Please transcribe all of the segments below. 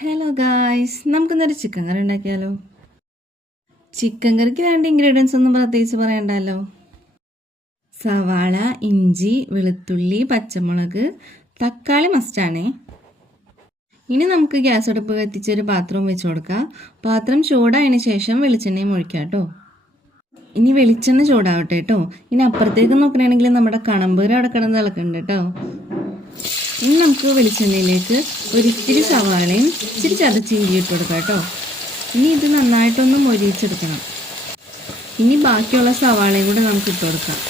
Hello guys, നമുക്കിന്നൊരു chicken കറി ഉണ്ടാക്കിയാലോ? Chicken കറിക്ക് വേണ്ട ഇൻഗ്രീഡിയൻസ് ഒന്നും പ്രത്യേകിച്ച് പറയണ്ടല്ലോ. സവാള, ഇഞ്ചി, വെളുത്തുള്ളി, പച്ചമുളക്, തക്കാളി മസ്റ്റാണേ. ഇനി നമുക്ക് ഗ്യാസ് അടുപ്പ് കത്തിച്ചൊരു പാത്രവും വെച്ച് കൊടുക്കാം. പാത്രം ചൂടായതിന് ശേഷം വെളിച്ചെണ്ണയും ഒഴിക്കാം കേട്ടോ. ഇനി വെളിച്ചെണ്ണ ചൂടാവട്ടെ കേട്ടോ. ഇനി അപ്പുറത്തേക്ക് നോക്കണമെങ്കിൽ നമ്മുടെ കണമ്പൂര് അവിടെ കിടന്ന് തിളക്കുന്നുണ്ട് കേട്ടോ. ഇനി നമുക്ക് വെളിച്ചെണ്ണയിലേക്ക് ഒരിത്തിരി സവാളയും ഇച്ചിരി ചതച്ച് ഇഞ്ചി ഇട്ട് കൊടുക്കാം കേട്ടോ. ഇനി ഇത് നന്നായിട്ടൊന്ന് മൊരിയിച്ചെടുക്കണം. ഇനി ബാക്കിയുള്ള സവാളയും കൂടെ നമുക്ക് ഇട്ട് കൊടുക്കാം.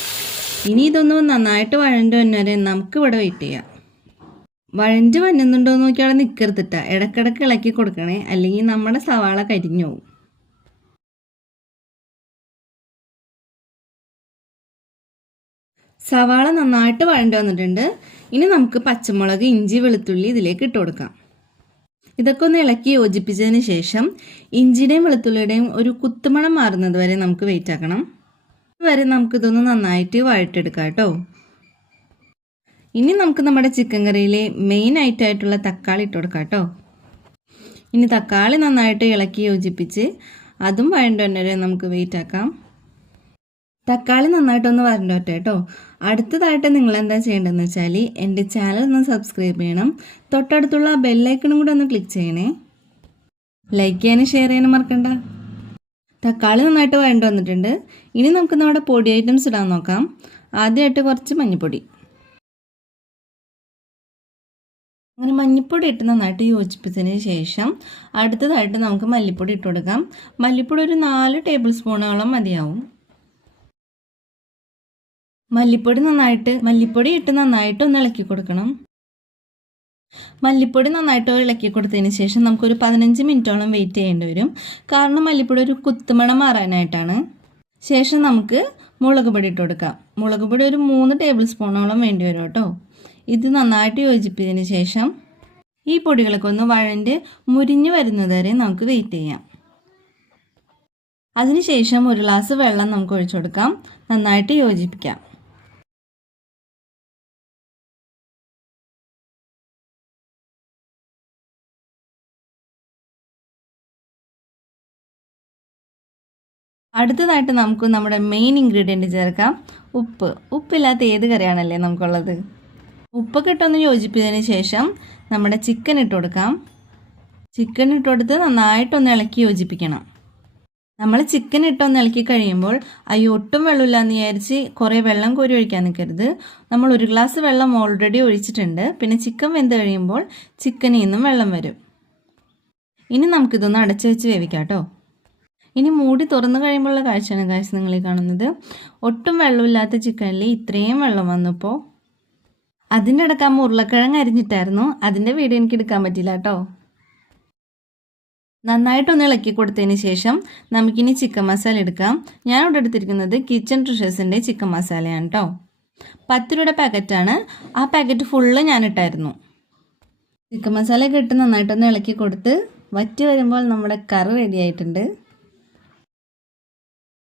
ഇനി ഇതൊന്ന് നന്നായിട്ട് വഴണ്ട് വന്നവരെ നമുക്ക് ഇവിടെ വെയിറ്റ് ചെയ്യാം. വഴണ്ട് വന്നുന്നുണ്ടോ എന്ന് നോക്കി അവിടെ നിൽക്കരുതിട്ട, ഇടക്കിടക്ക് ഇളക്കി കൊടുക്കണേ, അല്ലെങ്കിൽ നമ്മുടെ സവാള കരിഞ്ഞു പോകും. സവാള നന്നായിട്ട് വഴണ്ട് വന്നിട്ടുണ്ട്. ഇനി നമുക്ക് പച്ചമുളക്, ഇഞ്ചി, വെളുത്തുള്ളി ഇതിലേക്ക് ഇട്ട് കൊടുക്കാം. ഇതൊക്കെ ഒന്ന് ഇളക്കി യോജിപ്പിച്ചതിന് ശേഷം ഇഞ്ചിയുടെയും വെളുത്തുള്ളിയുടെയും ഒരു കുത്തുമണം മാറുന്നത് വരെ നമുക്ക് വെയിറ്റ് ആക്കണം. അതുവരെ നമുക്കിതൊന്ന് നന്നായിട്ട് വഴറ്റെടുക്കാം കേട്ടോ. ഇനി നമുക്ക് നമ്മുടെ ചിക്കൻ കറിയിലെ മെയിൻ ആയിട്ടുള്ള തക്കാളി ഇട്ട് കൊടുക്കാം കേട്ടോ. ഇനി തക്കാളി നന്നായിട്ട് ഇളക്കി യോജിപ്പിച്ച് അതും വഴണ്ടവരെ നമുക്ക് വെയിറ്റ് ആക്കാം. തക്കാളി നന്നായിട്ടൊന്ന് വരണ്ടോട്ടെ കേട്ടോ. അടുത്തതായിട്ട് നിങ്ങൾ എന്താ ചെയ്യേണ്ടതെന്ന് വെച്ചാൽ എൻ്റെ ചാനൽ ഒന്ന് സബ്സ്ക്രൈബ് ചെയ്യണം. തൊട്ടടുത്തുള്ള ബെല്ലൈക്കണും കൂടെ ഒന്ന് ക്ലിക്ക് ചെയ്യണേ. ലൈക്ക് ചെയ്യാനും ഷെയർ ചെയ്യാനും മറക്കണ്ട. തക്കാളി നന്നായിട്ട് വരണ്ട് വന്നിട്ടുണ്ട്. ഇനി നമുക്ക് നമ്മുടെ പൊടി ഐറ്റംസ് ഇടാൻ നോക്കാം. ആദ്യമായിട്ട് കുറച്ച് മഞ്ഞൾപ്പൊടി. അങ്ങനെ മഞ്ഞൾപ്പൊടി ഇട്ട് നന്നായിട്ട് യോജിപ്പിച്ചതിന് ശേഷം അടുത്തതായിട്ട് നമുക്ക് മല്ലിപ്പൊടി ഇട്ട് കൊടുക്കാം. മല്ലിപ്പൊടി ഒരു 4 ടേബിൾ സ്പൂണോളം മതിയാവും. മല്ലിപ്പൊടി ഇട്ട് നന്നായിട്ട് ഒന്ന് ഇളക്കി കൊടുക്കണം. മല്ലിപ്പൊടി നന്നായിട്ട് ഇളക്കി കൊടുത്തതിന് ശേഷം നമുക്കൊരു 15 മിനിറ്റോളം വെയിറ്റ് ചെയ്യേണ്ടി വരും. കാരണം മല്ലിപ്പൊടി ഒരു കുത്തുമണം മാറാനായിട്ടാണ്. ശേഷം നമുക്ക് മുളക് പൊടി ഇട്ട് കൊടുക്കാം. മുളക് പൊടി ഒരു 3 ടേബിൾ സ്പൂണോളം വേണ്ടി വരും കേട്ടോ. ഇത് നന്നായിട്ട് യോജിപ്പിച്ചതിന് ശേഷം ഈ പൊടികളൊക്കെ ഒന്ന് വഴണ്ട് മുരിഞ്ഞ് വരുന്നത് വരെ നമുക്ക് വെയിറ്റ് ചെയ്യാം. അതിനുശേഷം ഒരു ഗ്ലാസ് വെള്ളം നമുക്ക് ഒഴിച്ചു കൊടുക്കാം. നന്നായിട്ട് യോജിപ്പിക്കാം. അടുത്തതായിട്ട് നമുക്ക് നമ്മുടെ മെയിൻ ഇൻഗ്രീഡിയൻറ്റ് ചേർക്കാം, ഉപ്പ്. ഉപ്പില്ലാത്ത ഏത് കറിയാണല്ലേ നമുക്കുള്ളത്. ഉപ്പൊക്കെ ഇട്ടൊന്ന് യോജിപ്പിച്ചതിന് ശേഷം നമ്മുടെ ചിക്കൻ ഇട്ട് കൊടുക്കാം. ചിക്കൻ ഇട്ട് കൊടുത്ത് നന്നായിട്ടൊന്ന് ഇളക്കി യോജിപ്പിക്കണം. നമ്മൾ ചിക്കൻ ഇട്ടൊന്ന് ഇളക്കി കഴിയുമ്പോൾ ഒട്ടും വെള്ളമില്ലാന്ന് വിചാരിച്ച് കുറേ വെള്ളം കോരി ഒഴിക്കാൻ നിൽക്കരുത്. നമ്മൾ 1 ഗ്ലാസ് വെള്ളം ഓൾറെഡി ഒഴിച്ചിട്ടുണ്ട്. പിന്നെ ചിക്കൻ വെന്ത് കഴിയുമ്പോൾ ചിക്കനിൽ നിന്നും വെള്ളം വരും. ഇനി നമുക്കിതൊന്ന് അടച്ചു വെച്ച് വേവിക്കാം കേട്ടോ. ഇനി മൂടി തുറന്നു കഴിയുമ്പോഴുള്ള കാഴ്ചയാണ് കാഴ്ച നിങ്ങൾ കാണുന്നത്. ഒട്ടും വെള്ളമില്ലാത്ത ചിക്കനിൽ ഇത്രയും വെള്ളം വന്നപ്പോൾ അതിൻ്റെ ഇടയ്ക്ക് ഉരുളക്കിഴങ്ങ് അരിഞ്ഞിട്ടായിരുന്നു. അതിൻ്റെ വീഡിയോ എനിക്ക് എടുക്കാൻ പറ്റില്ല കേട്ടോ. നന്നായിട്ടൊന്ന് ഇളക്കി കൊടുത്തതിന് ശേഷം നമുക്കിനി ചിക്കൻ മസാല എടുക്കാം. ഞാനിവിടെ എടുത്തിരിക്കുന്നത് കിച്ചൺ ട്രഷേഴ്സിൻ്റെ ചിക്കൻ മസാലയാണ് കേട്ടോ. 10 രൂപയുടെ പാക്കറ്റാണ്. ആ പാക്കറ്റ് ഫുള്ള് ഞാനിട്ടായിരുന്നു. ചിക്കൻ മസാലയൊക്കെ ഇട്ട് നന്നായിട്ടൊന്ന് ഇളക്കി കൊടുത്ത് വറ്റി വരുമ്പോൾ നമ്മുടെ കറി റെഡി ആയിട്ടുണ്ട്.